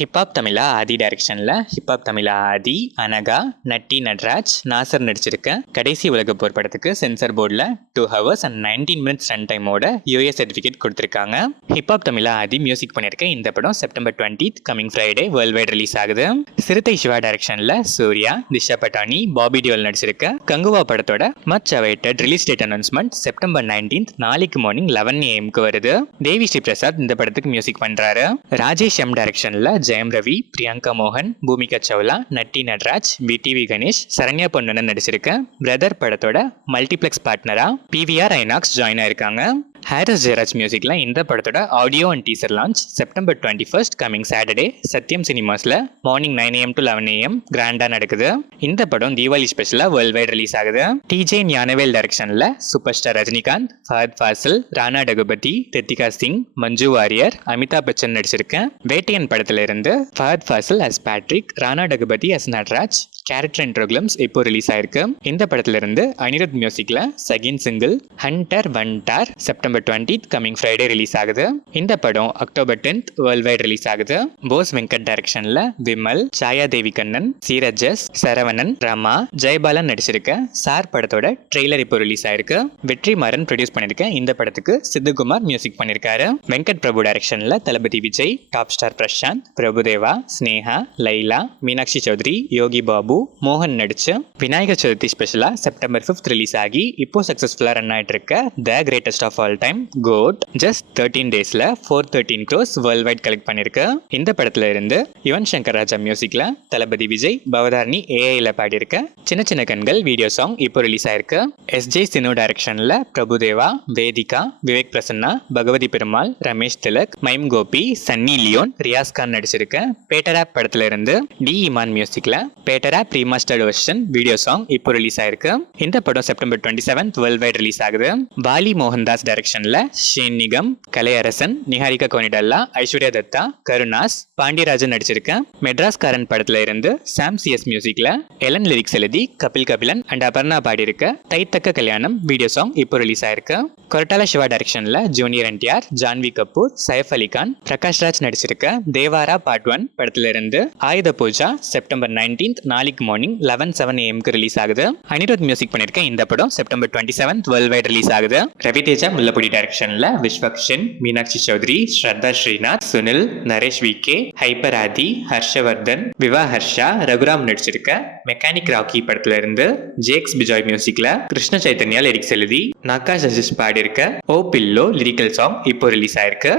Hip hop Tamizha ஆதி டைரக்ஷனில் hip hop Tamizha ஆதி, அனகா, நட்டி நட்ராஜ், நாசர் நடிச்சிருக்க கடைசி உலக போர் படத்துக்கு சென்சார் போர்டில் 2 hours and 19 minutes ரன் டைமோட யூஎஸ் சர்டிஃபிகேட் கொடுத்துருக்காங்க. ஹிப்ஹாப் தமிழா ஆதி மியூசிக் பண்ணியிருக்க இந்த படம் September 20th coming Friday world white release ஆகுது. சிறுத்தை சிவா டைரக்ஷனில் சூர்யா, திஷா பட்டானி, பாபி டியோல் நடிச்சிருக்க கங்குவா படத்தோட much awaited release date announcement September 19th நாளைக்கு மார்னிங் 11 AM வருது. தேவி ஸ்ரீ பிரசாத் இந்த படத்துக்கு மியூசிக் பண்றாரு. ராஜேஷ் எம் டைரக்ஷன்ல ஜெயம் ரவி, பிரியங்கா மோகன், பூமிகா சவுலா, நட்டி நட்ராஜ், பிடிவி கணேஷ், சரண்யா பொன்னன் நடிச்சிருக்க பிரதர் படத்தோட மல்டிபிளெக்ஸ் பார்ட்னரா பிவிஆர் ஐநாக்ஸ் ஜாயின் ஆயிருக்காங்க. ஹாரிஸ் ஜெயராஜ் மியூசிக்ல இந்த படத்தோட audio and teaser launch September 21st coming Saturday Sathyam சினிமாஸ்ல மார்னிங் 9 AM to 11 AM கிராண்டா நடக்குது. இந்த படம் தீபாவளி ஸ்பெஷலா வேர்ல்ட் வைட் ரிலீஸ் ஆகுது. டிஜே ஞானவேல் டைரக்ஷன்ல சூப்பர் ஸ்டார் ரஜினிகாந்த், ஃபஹத் ஃபாசில், ராணா டகுபதி, ரித்திகா சிங், மஞ்சு வாரியர், அமிதாப் பச்சன் நடிச்சிருக்க வேட்டையன் படத்துல இருந்து Fahadh Faasil as Patrick, Rana Daggubati as Natraj character intro glimpse இப்போ ரிலீஸ் ஆயிருக்கு. இந்த படத்துல இருந்து அனிருத் மியூசிக்ல செகண்ட் சிங்கிள் ஹண்டர் வண்டார் September 20th coming Friday release ஆகுது. இந்த படம் October 10th world wide release ஆகுது. போஸ் வெங்கட் டைரக்ஷன்ல விமல், சாயா தேவி கண்ணன், சீரஜஸ், சரவணன், ரமா, ஜெயபாலன் நடிச்சிருக்க சார் படத்தோட ட்ரெய்லர் இப்போ ரிலீஸ் ஆயிருக்கு. வெற்றி மாறன் ப்ரொடியூஸ் பண்ணிருக்க இந்த படத்துக்கு சித்துகுமார் மியூசிக் பண்ணிருக்காரு. வெங்கட் பிரபு டைரக்ஷன்ல தளபதி விஜய், டாப் ஸ்டார் பிரசாந்த், பிரபுதேவா, ஸ்னேகா, லைலா, மீனாட்சி சௌத்ரி, யோகி பாபு, மோகன் நடிச்சு விநாயகர் சதுர்த்தி ஸ்பெஷலா செப்டம்பர் 5th ரிலீஸ் ஆகி இப்போ சக்சஸ்ஃபுல்லா ரன் ஆயிட்டு இருக்க the greatest of all time goat just 13 daysல 413 crores வேர்ல்ட் வைட் கலெக்ட் பண்ணிருக்கு. இந்த படத்துல இருந்து யுவன் சங்கர் ராஜா மியூசிக்ல தளபதி விஜய், பவதாரணி ஏஐல பாடியிருக்க சின்ன சின்ன கண்கள் வீடியோ சாங் இப்போ ரிலீஸ் ஆயிருக்கு. எஸ்ஜே சினு டைரக்ஷன்ல பிரபுதேவா, வேதிகா, விவேக் பிரசன்னா, பகவதி பெருமாள், ரமேஷ் திலக், மைம் கோபி, சன்னி லியோன், ரியாஸ் கான் நடிச்சிருக்க பேட்டராப் படத்துல இருந்து டி இமான் மியூசிக்ல பேட்டராப் ரீமாஸ்டர்ட் வெர்ஷன் வீடியோ சாங் இப்போ ரிலீஸ் ஆயிருக்கு. இந்த படம் September 27th world wide release ஆகுது. பாலி மோகன்தாஸ் டைரக்ஷன்ல ஷேன் நிகம், கலையரசன், நிஹாரிகா கோனிடல்லா, ஐஸ்வர்யா தத்தா, கருணாஸ், பாண்டியராஜன் நடிச்சிருக்க மெட்ராஸ் காரன் படத்துல இருந்து சாம் சிஎஸ் மியூசிக்ல எலன் லிரிக்ஸ் எழுதி கபில் கபிலன் அண்ட் அபர்ணா பாடியிருக்க தைத்தக்க கல்யாணம் வீடியோ சாங் இப்போ ரிலீஸ் ஆயிருக்கு. கொரட்டாலா சிவா டைரக்ஷன்ல ஜூனியர் என்டிஆர், ஜான்வி கபூர், சைஃப் அலி கான், பிரகாஷ் ராஜ் நடிச்சிருக்க தேவாரா பார்ட் 1 படத்துல இருந்து ஆயுத பூஜா செப்டம்பர் 19th நாளைக்கு மார்னிங் 11:07 AM ரிலீஸ் ஆகுது. அனிருத் மியூசிக் பண்ணிருக்க இந்த படம் September 27th world wide release ஆகுது. ரவிதேஜா முல்லப்படி டைரக்ஷன்ல விஸ்வக்ஷன், மீனாட்சி சௌத்ரி, ஸ்ரத்தா ஸ்ரீநாத், சுனில், நரேஷ் விகே, ஹைப்பர் ஆதி, ஹர்ஷவர்தன், விவா ஹர்ஷா, ரகுராம் நடிச்சிருக்க மெக்கானிக் ராக்கி படத்துல இருந்து ஜேக்ஸ் பிஜாய் மியூசிக்ல கிருஷ்ண சைத்தன்யா லிரிக்ஸ் எழுதி நகாஷ் அஜிஸ் பாடியிருக்க ஓ பில்லோ லிரிக்கல் சாங் இப்போ ரிலீஸ் ஆயிருக்கு.